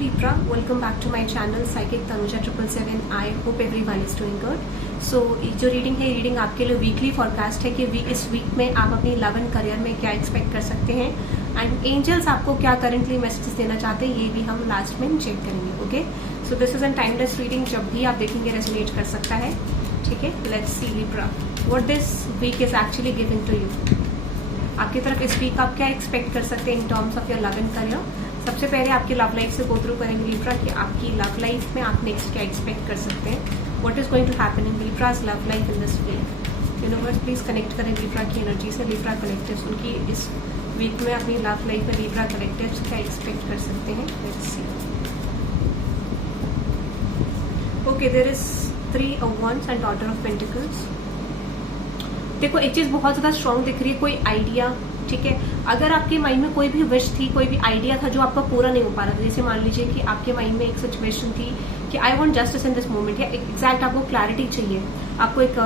Libra, welcome back to my channel Psychic Tanuja 777. I hope everyone is doing good. So जो reading है, reading आपके लिए weekly forecast है कि इस वीक में आप अपनी लव एंड करियर में क्या एक्सपेक्ट कर सकते हैं एंड एंजल्स आपको क्या करंटली मैसेजेस देना चाहते हैं, ये भी हम लास्ट में चेक करेंगे. Okay, so this is an timeless reading, जब भी आप देखेंगे रेजोनेट कर सकता है. ठीक है, let's see Libra what this week is actually giving to you. आपकी तरफ इस वीक आप क्या एक्सपेक्ट कर सकते हैं in terms of your love and career. सबसे पहले आपकी लव लाइफ से गो थ्रू करेंगे Libra कि आपकी लव लाइफ में आप नेक्स्ट क्या एक्सपेक्ट कर सकते हैं. What is going to happen in Libra's love life in this week. Universe please connect करें Libra की एनर्जी से. Libra कलेक्टिव्स उनकी इस वीक में अपनी लव लाइफ में Libra कलेक्टिव्स क्या एक्सपेक्ट कर सकते हैं. Let's see. Okay, there is 3 of Wands and Daughter of Pentacles. देखो एक चीज बहुत ज्यादा स्ट्रांग दिख रही है, कोई आइडिया. ठीक है, अगर आपके माइंड में कोई भी विश थी, कोई भी आइडिया था जो आपका पूरा नहीं हो पा रहा था, जैसे मान लीजिए कि आपके माइंड में एक सिचुएशन थी कि I want justice in this moment, या एग्जैक्ट आपको क्लैरिटी चाहिए, आपको एक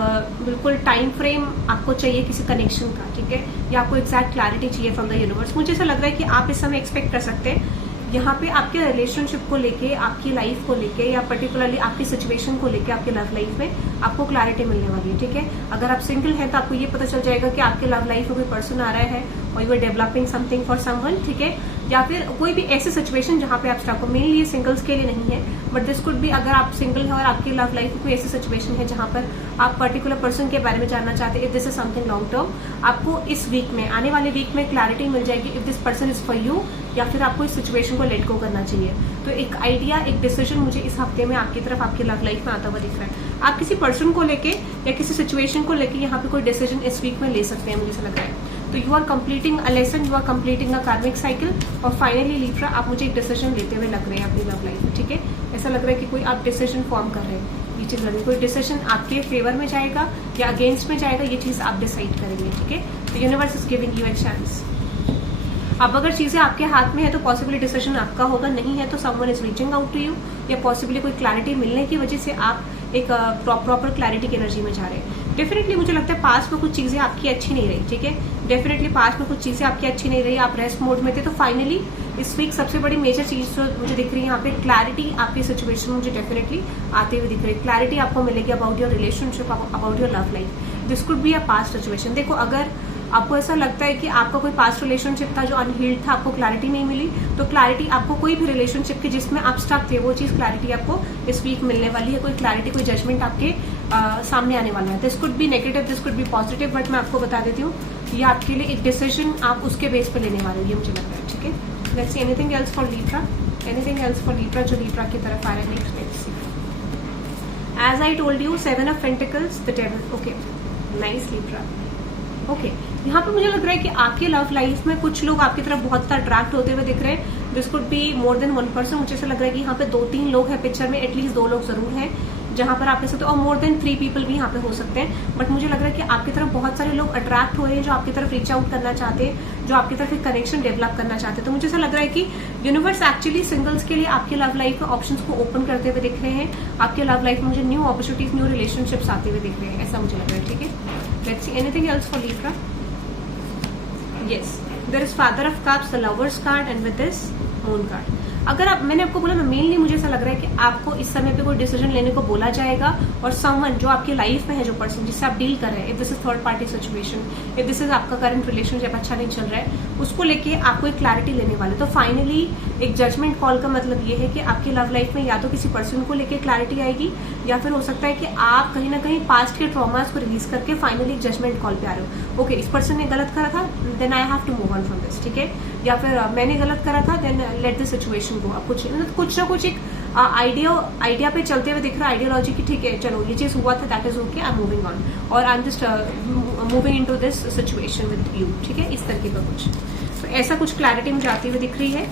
बिल्कुल टाइम फ्रेम आपको चाहिए किसी कनेक्शन का. ठीक है, या आपको एग्जैक्ट क्लैरिटी चाहिए फ्रॉम द यूनिवर्स. मुझे ऐसा लग रहा है कि आप इस समय एक्सपेक्ट कर सकते हैं यहाँ पे आपके रिलेशनशिप को लेके, आपकी लाइफ को लेके, या पर्टिकुलरली आपकी सिचुएशन को लेके आपकी लव लाइफ में आपको क्लैरिटी मिलने वाली है. ठीक है, अगर आप सिंगल हैं तो आपको ये पता चल जाएगा कि आपके लव लाइफ में कोई पर्सन आ रहा है और you are developing something for someone. ठीक है, या फिर कोई भी ऐसी सिचुएशन जहाँ पे आप स्टक हो. मेनली ये सिंगल्स के लिए नहीं है, बट दिस कुड भी अगर आप सिंगल है और आपकी लव लाइफ में कोई ऐसी सिचुएशन है जहाँ पर आप पर्टिकुलर पर्सन के बारे में जानना चाहते हैं. If this is something long term, आपको इस वीक में, आने वाले वीक में क्लैरिटी मिल जाएगी if this person is for you, या फिर आपको इस सिचुएशन को लेट गो करना चाहिए. तो एक आइडिया, एक डिसीजन मुझे इस हफ्ते में आपकी तरफ आपकी लव लाइफ में आता हुआ दिख रहा है. आप किसी पर्सन को लेके या किसी सिचुएशन को लेके यहाँ पे कोई डिसीजन इस वीक में ले सकते हैं, मुझे ऐसा लग रहा है. तो you are completing a lesson, you are completing a karmic cycle, और फाइनली Libra आप मुझे एक डिसीजन लेते हुए लग रहे हैं अपनी लव लाइफ में. ठीक है, ऐसा लग रहा है कि कोई आप डिसीजन फॉर्म कर रहे हैं. ये चीज लग रही है कोई डिसीजन आपके फेवर में जाएगा या अगेंस्ट में जाएगा, ये चीज आप डिसाइड करेंगे. ठीक है, तो universe is giving you a chance. अब अगर चीजें आपके हाथ में है तो पॉसिबली डिसीजन आपका होगा, नहीं है तो someone is reaching out to you, या पॉसिबली कोई क्लैरिटी मिलने की वजह से आप एक प्रॉपर क्लैरिटी की एनर्जी में जा रहे हैं. डेफिनेटली मुझे लगता है पास्ट में कुछ चीजें आपकी अच्छी नहीं रही. ठीक है, डेफिनेटली पास्ट में कुछ चीजें आपकी अच्छी नहीं रही, आप रेस्ट मोड में थे. तो फाइनली इस वीक सबसे बड़ी मेजर चीज जो मुझे दिख रही है यहाँ पे, क्लैरिटी आपकी सिचुएशन में मुझे डेफिनेटली आते हुए दिख रही है. क्लैरिटी आपको मिलेगी about your relationship, about your love life. This could be a past situation. देखो अगर आपको ऐसा लगता है कि आपका कोई पास्ट रिलेशनशिप था जो अनहील्ड था, आपको क्लैरिटी नहीं मिली, तो क्लैरिटी आपको कोई भी रिलेशनशिप की जिसमें आप स्टक थे, वो चीज क्लैरिटी आपको इस वीक मिलने वाली है. कोई क्लैरिटी, कोई जजमेंट आपके सामने आने वाला है. This could be negative, this could be positive, but मैं आपको बता देती हूँ ये आपके लिए एक डिसीजन आप उसके बेस पे लेने वाले हो, ये मुझे लग रहा है. ठीक है, let's see anything else for Libra, anything else for Libra जो Libra की तरफ आ रहा है next. Let's see. As I told you, 7 of Pentacles, the devil. Okay, nice Libra. Okay, यहाँ पे मुझे लग रहा है कि आपकी लव लाइफ में कुछ लोग आपकी तरफ बहुत ज्यादा अट्रैक्ट होते हुए दिख रहे हैं. This could be more than 1 person. मुझे ऐसा लग रहा है कि यहाँ पे 2-3 लोग हैं पिक्चर में, एटलीस्ट 2 लोग जरूर हैं जहां पर आप कह सकते हो, और मोर देन 3 people भी यहाँ पे हो सकते हैं. बट मुझे लग रहा है कि आपकी तरफ बहुत सारे लोग अट्रैक्ट हो रहे हैं जो आपकी तरफ रीच आउट करना चाहते हैं, जो आपकी तरफ एक कनेक्शन डेवलप करना चाहते हैं. तो मुझे ऐसा लग रहा है कि यूनिवर्स एक्चुअली सिंगल्स के लिए आपकी लव लाइफ में ऑप्शंस को ओपन करते हुए दिख रहे हैं. आपकी लव लाइफ में मुझे न्यू अपॉर्चुनिटीज, न्यू रिलेशनशिप्स आते हुए दिख रहे हैं, ऐसा मुझे लग रहा है. ठीक है, let's see anything else for Libra. Yes, there is Father of Cups, the Lovers card, and with this Moon card. अगर आप, मैंने आपको बोला ना, मेनली मुझे ऐसा लग रहा है कि आपको इस समय पे कोई डिसीजन लेने को बोला जाएगा, और समवन जो आपकी लाइफ में है, जो पर्सन जिससे आप डील कर रहे हैं, if this is third party situation, if this is आपका करंट रिलेशनशिप अच्छा नहीं चल रहा है, उसको लेके आपको एक क्लैरिटी लेने वाले. तो फाइनली एक जजमेंट कॉल का मतलब ये है कि आपकी लव लाइफ में या तो किसी पर्सन को लेके क्लैरिटी आएगी, या फिर हो सकता है कि आप कहीं ना कहीं पास्ट के ट्रॉमास को रिलीज करके फाइनली एक जजमेंट कॉल पे आ रहे हो. ओके, इस पर्सन ने गलत करा था, then I have to move on from this. ठीक है, या फिर मैंने गलत करा था, then let the situation go. आप कुछ ना कुछ एक आइडिया पे चलते हुए दिख रहा है, आइडियोलॉजी की. ठीक है, चलो ये चीज हुआ था, that is okay, I am moving on, और I am just moving into this situation with you. ठीक है, इस तरीके का कुछ, तो ऐसा कुछ क्लैरिटी मुझे आती हुई दिख रही है.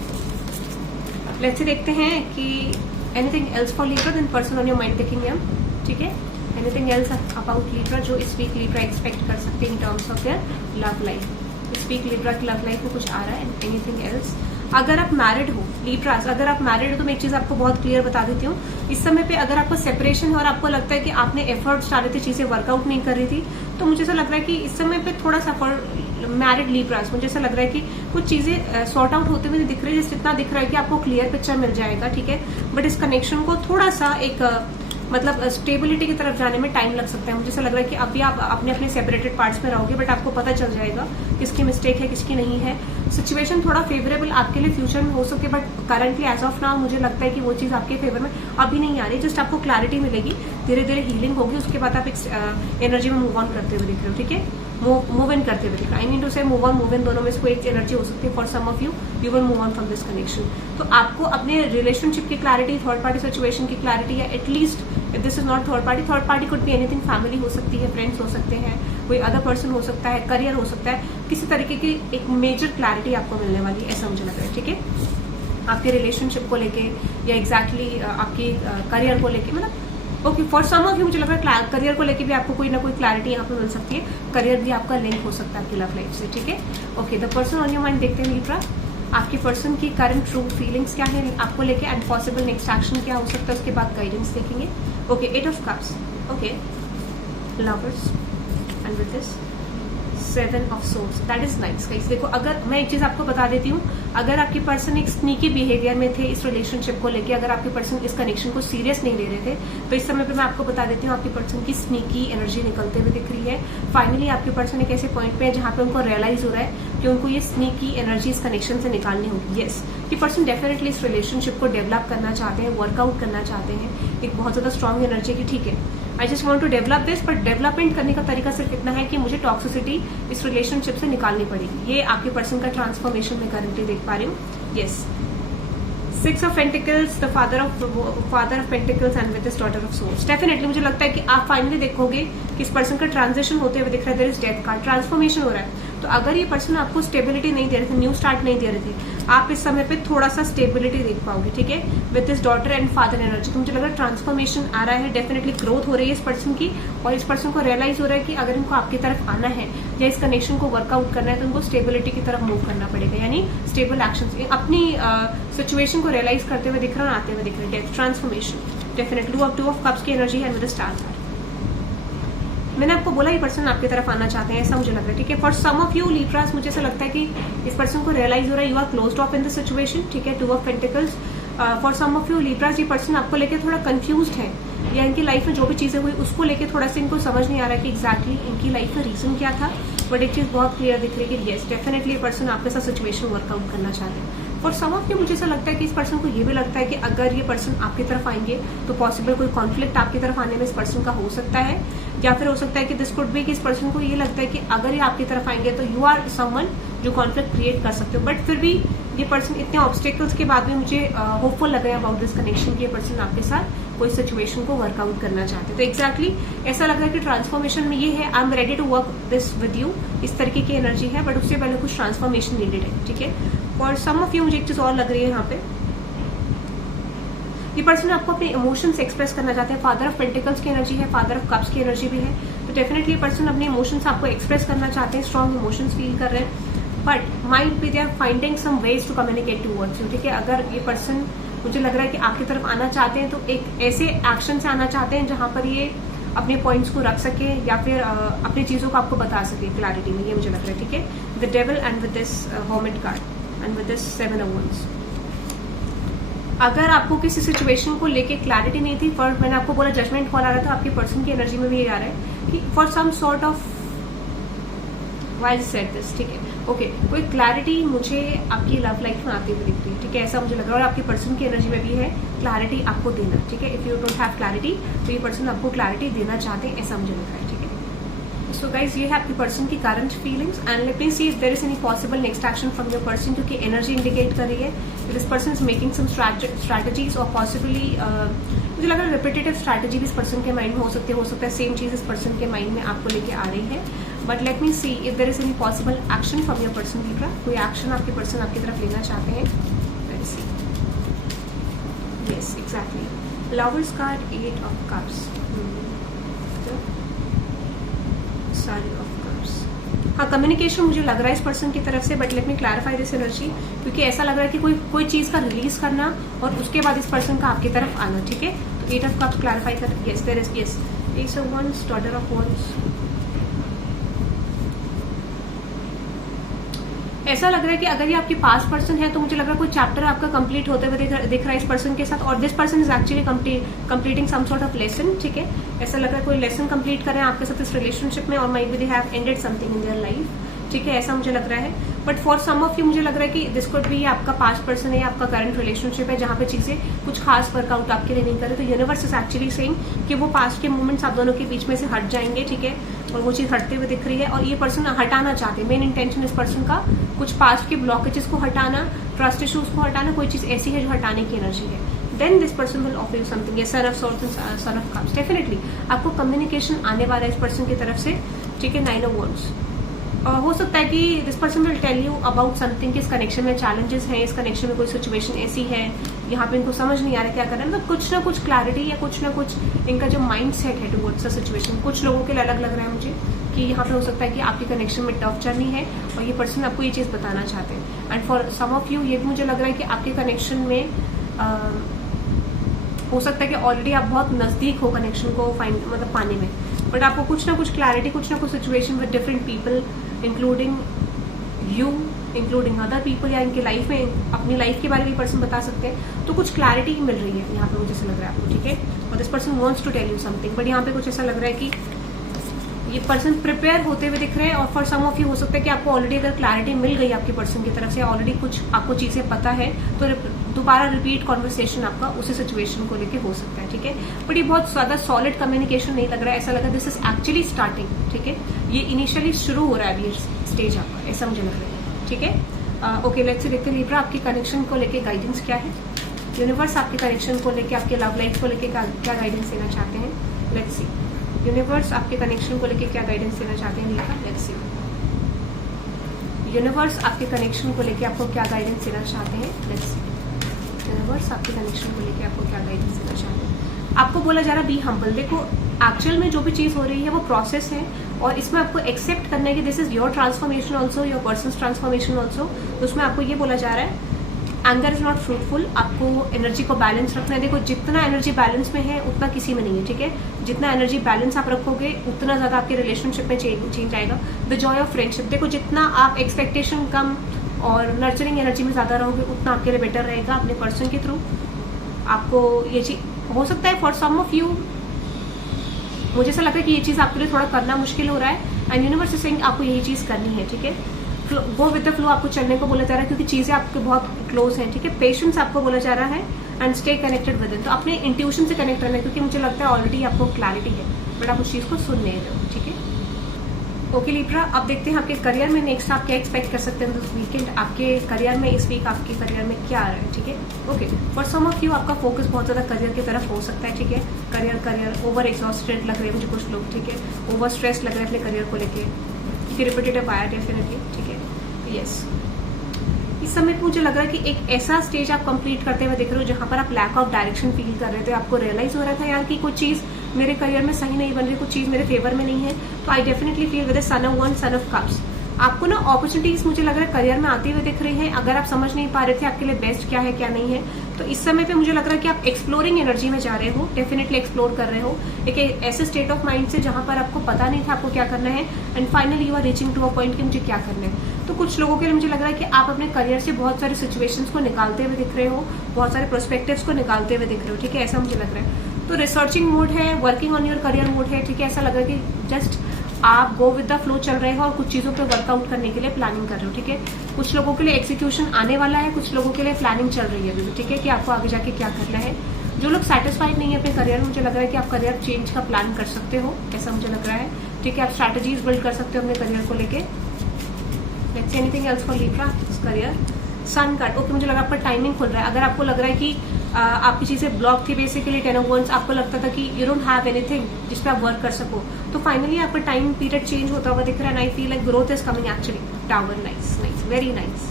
लेट्स से देखते हैं कि anything else for Libra, then person on your mind taking them. ठीक है, एनीथिंग एल्स अबाउट Libra जो इस वीक Libra एक्सपेक्ट कर सकते हैं in terms of their love life. इस वीक Libra की लव लाइफ में कुछ आ रहा है. एनीथिंग एल्स, अगर आप मैरिड हो Libra, अगर आप मैरिड हो तो मैं एक चीज आपको बहुत क्लियर बता देती हूँ. इस समय पे अगर आपको सेपरेशन है और आपको लगता है कि आपने एफर्ट्स डाले थे, चीजें वर्कआउट नहीं कर रही थी, तो मुझे ऐसा लग रहा है कि इस समय पे थोड़ा सा मैरिड लीब्रास, मुझे ऐसा लग रहा है कि कुछ चीजें सॉर्ट आउट होते हुए दिख रही है, जिस इतना दिख रहा है कि आपको क्लियर पिक्चर मिल जाएगा, ठीक है। बट इस कनेक्शन को थोड़ा सा एक मतलब स्टेबिलिटी की तरफ जाने में टाइम लग सकता है। मुझे ऐसा लग रहा है कि अभी आप अपने अपने सेपरेटेड पार्ट्स में रहोगे, बट आपको पता चल जाएगा किसकी मिस्टेक है किसकी नहीं है। सिचुएशन थोड़ा फेवरेबल आपके लिए फ्यूचर में हो सके, but currently as of now मुझे लगता है कि वो चीज आपके फेवर में अभी नहीं आ रही। जस्ट आपको क्लैरिटी मिलेगी, धीरे धीरे हीलिंग होगी, उसके बाद आप एक एनर्जी में मूव ऑन करते हुए दिख रहे हो, ठीक है, मूव इन करते हुए दिख रहे हो। I mean to say move on move in दोनों में से कोई एक एनर्जी हो सकती है। For some of you you will move on from this connection. तो आपको अपने रिलेशनशिप की क्लैरिटी, थर्ड पार्टी सिचुएशन की क्लैरिटी, या at least if this is not third party could be anything, family हो सकती है, फ्रेंड्स हो सकते हैं, कोई अदर पर्सन हो सकता है, करियर हो सकता है, किसी तरीके की एक मेजर क्लैरिटी आपको मिलने वाली है, ऐसा मुझे लग रहा है, ठीक है, आपके रिलेशनशिप को लेके या एग्जैक्टली आपके करियर को लेके। मतलब okay, for some of you मुझे लग रहा है करियर को लेके भी आपको कोई ना कोई क्लैरिटी यहाँ पे मिल सकती है। करियर भी आपका लिंक हो सकता है आपकी लव लाइफ से, ठीक है। Okay, the person on your mind देखते हैं लीब्रा, आपके पर्सन की करंट ट्रू फीलिंग्स क्या है आपको लेके, एंड पॉसिबल नेक्स्ट एक्शन क्या हो सकता है, उसके बाद गाइडेंस देखेंगे। Okay, 8 of cups, okay, lovers, and with this 7 of source, that is nice guys. देखो, अगर मैं एक चीज आपको बता देती हूँ, अगर आपके पर्सन एक स्नीकी बिहेवियर में थे इस रिलेशनशिप को लेके, अगर आपके पर्सन इस कनेक्शन को सीरियस नहीं ले रहे थे, तो इस समय पे मैं आपको बता देती हूँ आपके पर्सन की स्नीकी एनर्जी निकलते हुए दिख रही है। फाइनली आपके पर्सन एक ऐसे पॉइंट पे है जहां पे उनको रियलाइज हो रहा है कि उनको ये स्नीकी एनर्जी इस कनेक्शन से निकालनी होगी। यस, ये पर्सन डेफिनेटली इस रिलेशनशिप को डेवलप करना चाहते हैं, वर्कआउट करना चाहते हैं, एक बहुत ज्यादा स्ट्रॉन्ग एनर्जी की, ठीक है, I just want to develop this. But development करने का तरीका सिर्फ इतना है कि मुझे टॉक्सिसिटी इस रिलेशनशिप से निकालनी पड़ेगी। ये आपके पर्सन का ट्रांसफॉर्मेशन में करंटली देख पा रही हूँ। Yes, 6 of pentacles, the father of pentacles, and with this daughter of source. Definitely मुझे लगता है कि आप फाइनली देखोगे कि इस पर्सन का ट्रांजिशन होते हुए दिख रहा है, देयर इज डेथ का ट्रांसफॉर्मेशन हो रहा है। तो अगर ये पर्सन आपको स्टेबिलिटी नहीं दे रहे थे, न्यू स्टार्ट नहीं दे रहे थे, आप इस समय पे थोड़ा सा स्टेबिलिटी देख पाओगे, ठीक है, with this daughter and father energy. तो मुझे लग रहा है ट्रांसफॉर्मेशन आ रहा है, डेफिनेटली ग्रोथ हो रही है इस पर्सन की, और इस पर्सन को रियलाइज हो रहा है कि अगर इनको आपकी तरफ आना है या इस कनेक्शन को वर्कआउट करना है, तो उनको स्टेबिलिटी की तरफ मूव करना पड़ेगा, यानी स्टेबल एक्शन, अपनी सिचुएशन को रियलाइज करते हुए दिख रहा है, आते हुए दिख रहा है, ट्रांसफॉर्मेशन डेफिनेटली। 2 ऑफ कप्स की एनर्जी है विद स्टार। मैंने आपको बोला ये पर्सन आपकी तरफ आना चाहते हैं, ऐसा मुझे लग रहा है, ठीक है। फॉर सम ऑफ यू लीब्रास, मुझे ऐसा लगता है कि इस पर्सन को रियलाइज हो रहा है you are closed off in the situation, ठीक है। 2 of pentacles, for some of you Libras, ये पर्सन आपको लेके थोड़ा कंफ्यूज्ड है, या इनकी लाइफ में जो भी चीजें हुई उसको लेके थोड़ा सा इनको समझ नहीं आ रहा है कि एग्जैक्टली इनकी लाइफ में रीजन क्या था। बट एक चीज बहुत क्लियर दिख रही है कि येस, डेफिनेटली ये पर्सन आपके साथ सिचुएशन वर्कआउट करना चाहते हैं। फॉर सम ऑफ यू मुझे ऐसा लगता है कि इस पर्सन को ये भी लगता है कि अगर ये पर्सन आपकी तरफ आएंगे तो पॉसिबल कोई कॉन्फ्लिक्ट आपकी तरफ आने में इस पर्सन का हो सकता है, या फिर हो सकता है कि दिस कुड बी कि इस पर्सन को ये लगता है कि अगर ये आपकी तरफ आएंगे तो यू आर समवन जो कॉन्फ्लिक्ट क्रिएट कर सकते हो। बट फिर भी ये पर्सन इतने ऑब्स्टेकल्स के बाद भी मुझे होपफुल लग रहा है अबाउट दिस कनेक्शन कि ये पर्सन आपके साथ कोई सिचुएशन को वर्कआउट करना चाहते हैं। तो एग्जैक्टली ऐसा लग रहा है कि ट्रांसफॉर्मेशन में ये है, I am ready to work this with you, इस तरीके की एनर्जी है, बट उससे पहले कुछ ट्रांसफॉर्मेशन नीडेड है, ठीक है। और सम ऑफ यू मुझे एक चीज और लग रही है यहाँ पे, ये पर्सन आपको अपने इमोशंस एक्सप्रेस करना चाहते हैं। फादर ऑफ पेंटिकल्स की एनर्जी है, फादर ऑफ कप्स की एनर्जी भी है, तो डेफिनेटली ये पर्सन अपने इमोशंस आपको एक्सप्रेस करना चाहते हैं, स्ट्रॉन्ग इमोशंस फील कर रहे हैं, but mind be they are finding some ways to communicate towards you, ठीक है। अगर ये पर्सन मुझे लग रहा है कि आपकी तरफ आना चाहते हैं तो एक ऐसे एक्शन से आना चाहते हैं जहां पर ये अपने पॉइंट्स को रख सके या फिर अपनी चीजों को आपको बता सके क्लैरिटी में, ये मुझे लग रहा है, ठीक है। The devil and with this hermit card and with this 7 of wands। अगर आपको किसी सिचुएशन को लेके क्लैरिटी नहीं थी, फॉर मैंने आपको बोला जजमेंट कॉल आ रहा था, आपकी पर्सन की एनर्जी में भी ये आ रहा है कि for some sort of why said this, ठीक है, ओके, कोई क्लैरिटी मुझे आपकी लव लाइफ में आती हुई दिख रही है, ठीक है, ऐसा मुझे लग रहा है। और आपकी पर्सन की एनर्जी में भी है क्लैरिटी आपको देना, ठीक है। If you don't have clarity तो ये पर्सन आपको क्लैरिटी देना चाहते हैं, ऐसा मुझे लग रहा है, ठीक है। सो गाइज, ये है आपकी पर्सन की current feelings, and let me see if there is any possible next action from your person, क्योंकि एनर्जी इंडिकेट कर रही है this person is making some strategies और पॉसिबली मुझे लग रहा है रिपीटेटिव स्ट्रैटेजी भी इस पर्सन के माइंड में हो सकती है सेम चीज इस पर्सन के माइंड में आपको लेके आ रही है। But let me see if there is any possible action from your person Libra, कोई एक्शन आपके पर्सन आपकी तरफ लेना चाहते हैं। Let's see, yes exactly, lovers card, 8 of cups, सारी ऑफ कप्स। हाँ, कम्युनिकेशन मुझे लग रहा है इस पर्सन की तरफ से, but let me clarify this energy, क्योंकि ऐसा लग रहा है कि कोई चीज का रिलीज करना और उसके बाद इस पर्सन का आपकी तरफ आना, ठीक है। तो 8 ऑफ कप्स क्लैरिफाई कर, yes there is, yes, ace of wands, daughter of wands, ऐसा लग रहा है कि अगर ये आपकी पास्ट पर्सन है तो मुझे लग रहा है कोई चैप्टर आपका कंप्लीट होते हुए दिख रहा है इस पर्सन के साथ, और this person is actually completing some sort of lesson, ठीक है। ऐसा लग रहा है कोई लेसन कंप्लीट कर रहे हैं आपके साथ इस रिलेशनशिप में, और might be they have ended something in their life, ठीक है, ऐसा मुझे लग रहा है। But for some of you मुझे लग रहा है कि दिस कुड भी आपका पास्ट पर्सन है, आपका करंट रिलेशनशिप है जहां पे चीजें कुछ खास वर्कआउट आपके लिए नहीं करे, तो यूनिवर्स इज एक्चुअली सेइंग कि वो पास्ट के मोमेंट्स आप दोनों के बीच में से हट जाएंगे, ठीक है, और वो चीज हटते हुए दिख रही है। और ये पर्सन हटाना चाहते हैं, मेन इंटेंशन इस पर्सन का कुछ पास्ट के ब्लॉकेजेस को हटाना, ट्रस्ट इश्यूज को हटाना, कोई चीज ऐसी है जो हटाने की एनर्जी है। Then this person will offer you something, ये sun of swords and sun of cups, definitely आपको कम्युनिकेशन आने वाला है इस पर्सन की तरफ से, ठीक है। 9 ऑफ वॉन्ड्स, हो सकता है कि this person will tell you about something कि इस कनेक्शन में चैलेंजेस हैं, इस कनेक्शन में कोई सिचुएशन ऐसी है यहाँ पे इनको समझ नहीं आ रहा क्या करना है, मतलब कुछ ना कुछ क्लैरिटी या कुछ ना कुछ इनका जो माइंड सेट है टुवर्ड्स द सिचुएशन। कुछ लोगों के लिए अलग लग रहा है मुझे कि यहाँ पे हो सकता है कि आपकी कनेक्शन में टफ जर्नी है और ये पर्सन आपको ये चीज बताना चाहते हैं। And for some of you ये भी मुझे लग रहा है कि आपके कनेक्शन में हो सकता है कि ऑलरेडी आप बहुत नजदीक हो कनेक्शन को मतलब पाने में, बट आपको कुछ ना कुछ क्लैरिटी, कुछ ना कुछ situation with different people including you, including other people, या इनकी लाइफ में अपनी लाइफ के बारे में पर्सन बता सकते हैं, तो कुछ क्लैरिटी मिल रही है यहाँ पे मुझे ऐसा लग रहा है आपको, ठीक है। और this person wants to tell you something, but यहाँ पे कुछ ऐसा लग रहा है कि ये पर्सन प्रिपेयर होते हुए दिख रहे हैं। और फॉर सम ऑफ यू हो सकता है कि आपको ऑलरेडी अगर क्लैरिटी मिल गई आपके पर्सन की तरफ से, ऑलरेडी कुछ आपको चीजें पता है, तो दोबारा रिपीट कॉन्वर्सेशन आपका उसी सिचुएशन को लेके हो सकता है, ठीक है। बट ये बहुत ज्यादा सॉलिड कम्युनिकेशन नहीं लग रहा है, ऐसा लग रहा है दिस इज एक्चुअली स्टार्टिंग, ठीक है, ये इनिशियली शुरू हो रहा है अभी स्टेज आपका, ऐसा मुझे लग रहा है, ठीक है। ओके, लेट्स सी, देखते हैं लिब्रा आपकी कनेक्शन को लेके गाइडेंस क्या है। यूनिवर्स आपके कनेक्शन को लेके, आपके लव लाइफ को लेके क्या गाइडेंस देना चाहते हैं, लेट्स सी। यूनिवर्स आपके कनेक्शन को लेके क्या गाइडेंस देना चाहते हैं लिब्रा, लेट्स सी। यूनिवर्स आपके कनेक्शन को लेके आपको क्या गाइडेंस देना चाहते हैं, लेट्स सी। यूनिवर्स आपके कनेक्शन को लेके आपको क्या गाइडेंस देना चाहते हैं। आपको बोला जा रहा है बी हम्बल। देखो एक्चुअल में जो भी चीज हो रही है वो प्रोसेस है, और इसमें आपको एक्सेप्ट करना है कि this is your transformation also, your personal transformation also. तो उसमें आपको ये बोला जा रहा है एंगर इज नॉट फ्रूटफुल, आपको एनर्जी को बैलेंस रखना है। देखो जितना एनर्जी बैलेंस में है उतना किसी में नहीं है, ठीक है। जितना एनर्जी बैलेंस आप रखोगे उतना ज्यादा आपके रिलेशनशिप में चेंज आएगा। द जॉय ऑफ फ्रेंडशिप, देखो जितना आप एक्सपेक्टेशन कम और नर्चरिंग एनर्जी में ज्यादा रहोगे उतना आपके लिए बेटर रहेगा अपने पर्सन के थ्रू। आपको ये चीज हो सकता है फॉर सम ऑफ यू, मुझे ऐसा लगता है कि ये चीज आपके लिए थोड़ा करना मुश्किल हो रहा है, एंड यूनिवर्स इज सेइंग आपको यही चीज करनी है, ठीक है। गो विद द फ्लो आपको चलने को बोला जा रहा है क्योंकि चीजें आपके बहुत क्लोज हैं, ठीक है। पेशेंस आपको बोला जा रहा है and stay connected with it, तो अपने इंट्यूशन से कनेक्ट रहना है क्योंकि मुझे लगता है ऑलरेडी आपको क्लैरिटी है बट आप उस चीज को सुन नहीं रहे हो, ठीक है। ओके लिब्रा, अब देखते हैं आपके करियर में नेक्स्ट आप क्या एक्सपेक्ट कर सकते हैं दिस वीकेंड। आपके करियर में इस वीक आपके करियर में क्या आ रहा है, ठीक है। Okay, for some of you आपका फोकस बहुत ज्यादा करियर की तरफ हो सकता है, ठीक है। करियर ओवर एग्जॉस्टेड लग रहे हैं मुझे कुछ लोग, ठीक है। ओवर स्ट्रेस लग रहे हैं अपने करियर को लेके, क्योंकि रिपीटेटिव आया डेफिनेटली, ठीक है। यस, इस समय पे मुझे लग रहा है कि एक ऐसा स्टेज आप कंप्लीट करते हुए दिख रहे हो जहां पर आप लैक ऑफ डायरेक्शन फील कर रहे थे। आपको रियलाइज हो रहा था यार कि कुछ चीज मेरे करियर में सही नहीं बन रही, कुछ चीज मेरे फेवर में नहीं है, तो I definitely feel with son of one, sun of cups. आपको ना अपॉर्चुनिटीज मुझे लग रहा है करियर में आती हुई दिख रही है। अगर आप समझ नहीं पा रहे थे आपके लिए बेस्ट क्या है क्या नहीं है, तो इस समय पे मुझे लग रहा है कि आप एक्सप्लोरिंग एनर्जी में जा रहे हो, डेफिनेटली एक्सप्लोर कर रहे हो एक ऐसे स्टेट ऑफ माइंड से जहां पर आपको पता नहीं था आपको क्या करना है, and finally you are reaching to a point कि मुझे क्या करना है। तो कुछ लोगों के लिए मुझे लग रहा है कि आप अपने करियर से बहुत सारे सिचुएशंस को निकालते हुए दिख रहे हो, बहुत सारे प्रोस्पेक्टिव्स को निकालते हुए दिख रहे हो, ठीक है, ऐसा मुझे लग रहा है। तो रिसर्चिंग मोड है, working on your career mode है, ठीक है। ऐसा लग रहा है कि जस्ट आप गो विद द फ्लो चल रहे हो और कुछ चीजों पे वर्कआउट करने के लिए प्लानिंग कर रहे हो, ठीक है। कुछ लोगों के लिए एग्जीक्यूशन आने वाला है, कुछ लोगों के लिए प्लानिंग चल रही है अभी, ठीक है, कि आपको आगे जाके क्या करना है। जो लोग सेटिस्फाइड नहीं है अपने करियर में, मुझे लग रहा है कि आप करियर चेंज का प्लान कर सकते हो, ऐसा मुझे लग रहा है, ठीक है। आप स्ट्रैटेजीज बिल्ड कर सकते हो अपने करियर को लेके। Let's see anything else for Libra career. Sun card, okay, मुझे लगा आपका टाइमिंग खुल रहा है। अगर आपको लग रहा है कि आपकी चीजें ब्लॉक थी बेसिकली 10 of Wands, आपको लगता था कि यू डोंट हैव एनीथिंग जिसपे आप वर्क कर सको, तो फाइनली आपका टाइम पीरियड चेंज होता हुआ दिख रहा है। I feel like growth is coming actually. Tower, nice nice, very nice.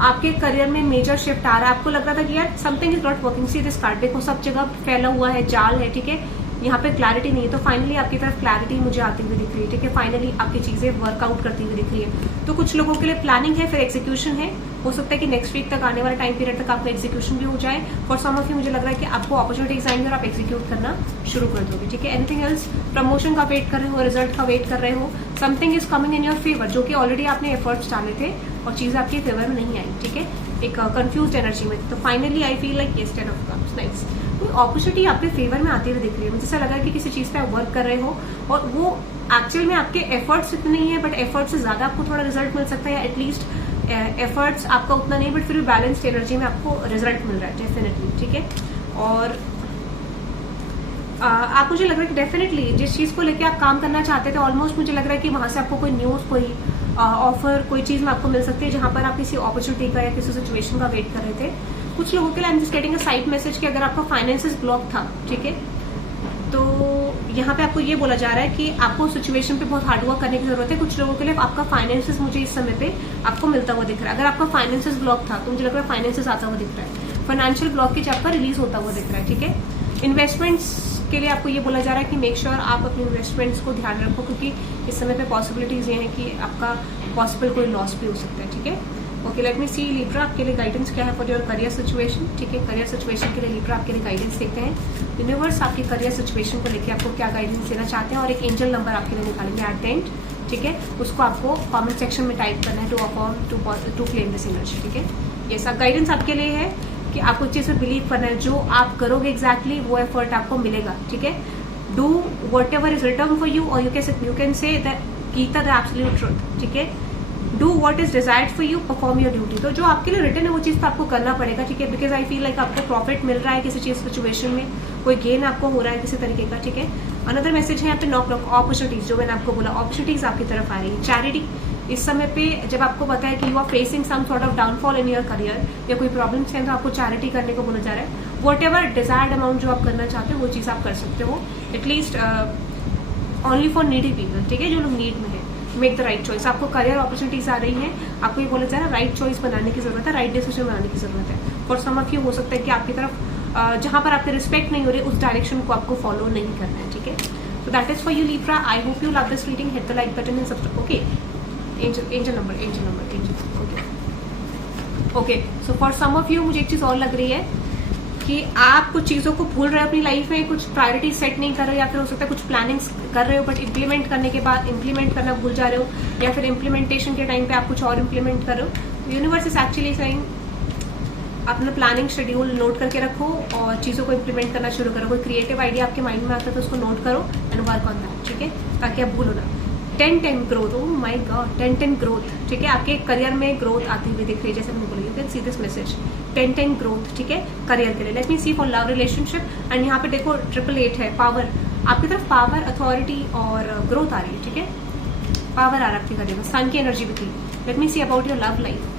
आपके करियर में मेजर शिफ्ट आ रहा है। आपको लग रहा था कि यार something is not working, see this card, देखो सब जगह फैला हुआ है, जाल है, ठीक है, यहाँ पे क्लैरिटी नहीं है, तो फाइनली आपकी तरफ क्लैरिटी मुझे आती हुई दिख रही है, ठीक है। फाइनली आपकी चीजें वर्कआउट करती हुई दिख रही है। तो कुछ लोगों के लिए प्लानिंग है, फिर एग्जीक्यूशन है, हो सकता है कि नेक्स्ट वीक तक आने वाला टाइम पीरियड तक आपका एग्जीक्यूशन भी हो जाए। फॉर सम ऑफ यू मुझे लग रहा है कि आपको अपॉर्चुनिटीज आएंगे और आप एग्जीक्यूट करना शुरू कर दोगे, ठीक है। एनीथिंग एल्स, प्रमोशन का वेट कर रहे हो, रिजल्ट का वेट कर रहे हो, something is coming in your favour, जो कि ऑलरेडी आपने एफर्ट्स डाले थे और चीजें आपके फेवर में नहीं आई, ठीक है, एक कंफ्यूज एनर्जी में। तो finally I feel like yes 10 of cups, nice. कोई अपॉर्चुनिटी आपके फेवर में आती हुई दिख रही है, मुझे ऐसा लगा कि किसी चीज पे आप वर्क कर रहे हो और वो एक्चुअल में आपके एफर्ट्स इतने नहीं है, बट एफर्ट्स से ज्यादा आपको थोड़ा रिजल्ट मिल सकता है, एटलीस्ट एफर्ट्स आपका उतना नहीं, बट फिर भी बैलेंस्ड एनर्जी में आपको रिजल्ट मिल रहा है डेफिनेटली, ठीक है। और आप, मुझे लग रहा है कि डेफिनेटली जिस चीज को लेके आप काम करना चाहते थे, ऑलमोस्ट मुझे लग रहा है कि वहां से आपको कोई न्यूज, कोई ऑफर, कोई चीज में आपको मिल सकती है जहां पर आप किसी अपॉर्चुनिटी का या किसी सिचुएशन का वेट कर रहे थे। कुछ लोगों के लिए आई am just getting a side message कि अगर आपका फाइनेंसेस ब्लॉक था, ठीक है, तो यहाँ पे आपको ये बोला जा रहा है कि आपको सिचुएशन पे बहुत हार्डवर्क करने की जरूरत है। कुछ लोगों के लिए आपका फाइनेंसेस मुझे इस समय पे आपको मिलता हुआ दिख रहा है। अगर आपका फाइनेंसेस ब्लॉक था तो मुझे लग रहा है फाइनेंसेस आता हुआ दिख रहा है, फाइनेंशियल ब्लॉकेज आपका रिलीज होता हुआ दिख रहा है, ठीक है। इन्वेस्टमेंट्स के लिए आपको ये बोला जा रहा है कि मेक श्योर आप अपने इन्वेस्टमेंट्स को ध्यान रखो, क्योंकि इस समय पे पॉसिबिलिटीज ये है कि आपका पॉसिबल कोई लॉस भी हो सकता है, ठीक है। ओके, लेट मी सी लिब्रा, आपके लिए गाइडेंस क्या है फॉर योर करियर सिचुएशन, ठीक है। करियर सिचुएशन के लिए लिब्रा आपके लिए गाइडेंस देखते हैं। यूनिवर्स आपके करियर सिचुएशन को लेकर आपको क्या गाइडेंस देना चाहते हैं, और एक एंजल नंबर आपके लिए निकालेंगे एट द एंड, ठीक है। उसको आपको कमेंट सेक्शन में टाइप करना है to affirm to claim this energy, ठीक है। ये सब गाइडेंस आपके लिए है कि आपको चीज में बिलीव करना है, जो आप करोगे एग्जैक्टली वो एफर्ट आपको मिलेगा, ठीक है। Do whatever is return for you, और you can say the Gita the absolute truth, ठीक है। Do what is desired for you, perform your duty. तो जो आपके लिए रिटर्न है वो चीज तो आपको करना पड़ेगा, ठीक है, बिकॉज आई फील लाइक आपको प्रॉफिट मिल रहा है किसी चीज सिचुएशन में, कोई गेन आपको हो रहा है किसी तरीके का, ठीक है। अनदर मैसेज है यहाँ पे नॉक अपॉर्चुनिटीज, जो मैंने आपको बोला अपॉर्चुनिटीज आपकी तरफ आ रही है। चैरिटी, इस समय पे जब आपको पता है कि you are facing some sort of downfall in your career या कोई प्रॉब्लम्स हैं, तो आपको चैरिटी करने को बोला जा रहा है। वॉट एवर डिजायर्ड अमाउंट जो आप करना चाहते हो वो चीज आप कर सकते हो, at least only for needy people, ठीक है, जो लोग नीड में है। मेक द राइट चॉइस, आपको करियर अपॉर्चुनिटीज आ रही हैं, आपको ये बोला जा रहा है राइट चॉइस बनाने की जरूरत है, राइट डिसीजन बनाने की जरूरत है। फॉर सम ऑफ यू हो सकता है कि आपकी तरफ जहां पर आपकी रिस्पेक्ट नहीं हो रही, उस डायरेक्शन को आपको फॉलो नहीं करना है, ठीक है। तो that is for you Libra. I hope you love this reading, hit the like button and subscribe. Okay, angel number, okay. So for some of you मुझे एक चीज और लग रही है कि आप कुछ चीजों को भूल रहे हो अपनी लाइफ में, कुछ प्रायोरिटी सेट नहीं कर रहे हो, या फिर हो सकता है कुछ प्लानिंग्स कर रहे हो बट इम्प्लीमेंट करने के बाद इम्प्लीमेंट करना भूल जा रहे हो, या फिर इम्प्लीमेंटेशन के टाइम पे आप कुछ और इम्प्लीमेंट कर रहे हो। यूनिवर्स इज एक्चुअली सेइंग अपना प्लानिंग शेड्यूल नोट करके रखो और चीजों को इम्प्लीमेंट करना शुरू करो। कोई क्रिएटिव आइडिया आपके माइंड में आता है तो उसको नोट करो एंड वर्क ऑन दैट, ठीक है, ताकि आप भूलो ना। 10-10 growth, oh my God, 10-10 growth, ठीक है। आपके करियर में ग्रोथ आती हुई दिख रही है, जैसे मैंने बोला, you can see this message 10-10 growth, ठीक है, करियर के लिए। Let me see for love relationship, and यहाँ पे देखो 888 है, पावर, आपकी तरफ पावर, अथॉरिटी और ग्रोथ आ रही है, ठीक है। पावर आ रहा है आपके करियर में, सन की एनर्जी भी थी। Late me see about your love life,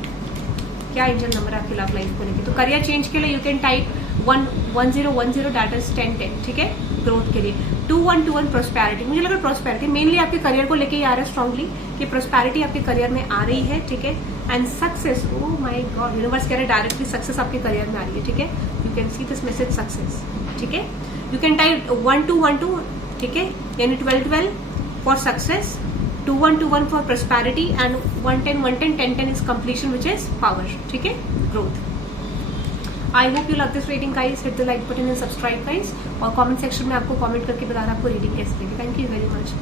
क्या एंजल नंबर है आपकी लव लाइफ को लेकर। तो करियर चेंज के लिए you can type 1010, that is 1010, ठीक है, ग्रोथ के लिए। 2121 प्रोस्पेरिटी, मुझे लग रहा है प्रोस्पेरिटी मेनली आपके करियर को लेके ही आ रहा है स्ट्रांगली, कि प्रोस्पेरिटी आपके करियर में आ रही है, ठीक है। And success, oh my God, universe कह रहे हैं डायरेक्टली सक्सेस आपके करियर में आ रही है, ठीक है। You can see this message success, ठीक है। यू कैन टाइप 1212, ठीक है, यानी 1212 for success, 2121 for prosperity, and 110 1010 is completion which is power, ठीक है, growth. I hope you love this reading guys, hit the like button and subscribe guys, और comment section में आपको कमेंट करके बताना आपको रीडिंग कैसी लगी। Thank you very much.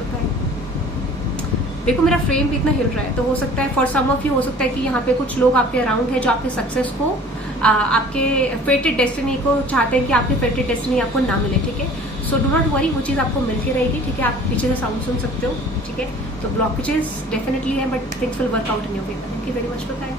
देखो मेरा फ्रेम भी इतना हिल रहा है, तो हो सकता है फॉर सम ऑफ यू हो सकता है कि यहाँ पे कुछ लोग आपके अराउंड है जो आपके सक्सेस को, आपके फेटेड डेस्टिनी को चाहते हैं कि आपकी फेटेड डेस्टिनी आपको ना मिले, ठीक है। सो डू नॉट वरी, वो चीज आपको मिल के रहेगी, ठीक है। आप पीछे से साउंड सुन सकते हो, ठीक है। तो ब्लॉकेजेस डेफिनेटली है but things will work out in your favour. Thank you very much for time.